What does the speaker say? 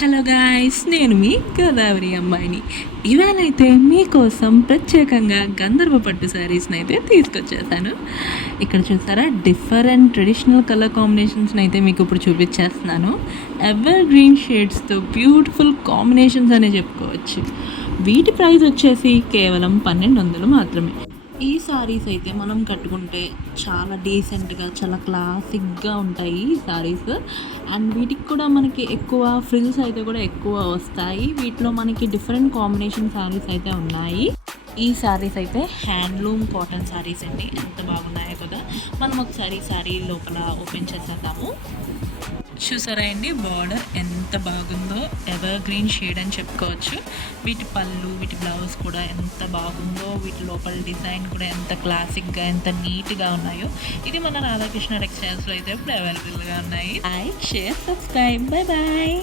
Hello guys, నేను మీ గోదావరి అమ్మాయిని. ఇవాళైతే మీకోసం ప్రత్యేకంగా గంధర్వ పట్టు శారీస్ని అయితే తీసుకొచ్చేసాను. ఇక్కడ చూసారా, డిఫరెంట్ ట్రెడిషనల్ కలర్ కాంబినేషన్స్ని అయితే మీకు ఇప్పుడు చూపించేస్తున్నాను. ఎవర్ గ్రీన్ షేడ్స్తో బ్యూటిఫుల్ కాంబినేషన్స్ అనే చెప్పుకోవచ్చు. వీటి ప్రైస్ వచ్చేసి కేవలం 1200 మాత్రమే. ఈ సారీస్ అయితే మనం కట్టుకుంటే చాలా డీసెంట్గా, చాలా క్లాసిక్గా ఉంటాయి ఈ సారీస్. అండ్ వీటికి కూడా మనకి ఎక్కువ ఫ్రిల్స్ అయితే కూడా ఎక్కువ వస్తాయి. వీటిలో మనకి డిఫరెంట్ కాంబినేషన్ సారీస్ అయితే ఉన్నాయి. ఈ సారీస్ అయితే హ్యాండ్లూమ్ కాటన్ సారీస్ అండి. ఎంత బాగున్నాయో కదా. మనం ఒకసారి సారీ లోపల ఓపెన్ చేసేద్దాము. చూసారా అండి, బార్డర్ ఎంత బాగుందో. ఎవర్ గ్రీన్ షేడ్ అని చెప్పుకోవచ్చు. వీటి పళ్ళు, వీటి బ్లౌజ్ కూడా ఎంత బాగుందో. వీటి లోపల డిజైన్ కూడా ఎంత క్లాసిక్గా, ఎంత నీట్గా ఉన్నాయో. ఇది మన రాధాకృష్ణ టెక్స్టైల్స్లో అయితే ఇప్పుడు అవైలబుల్గా ఉన్నాయి. Like, share, subscribe. Bye bye.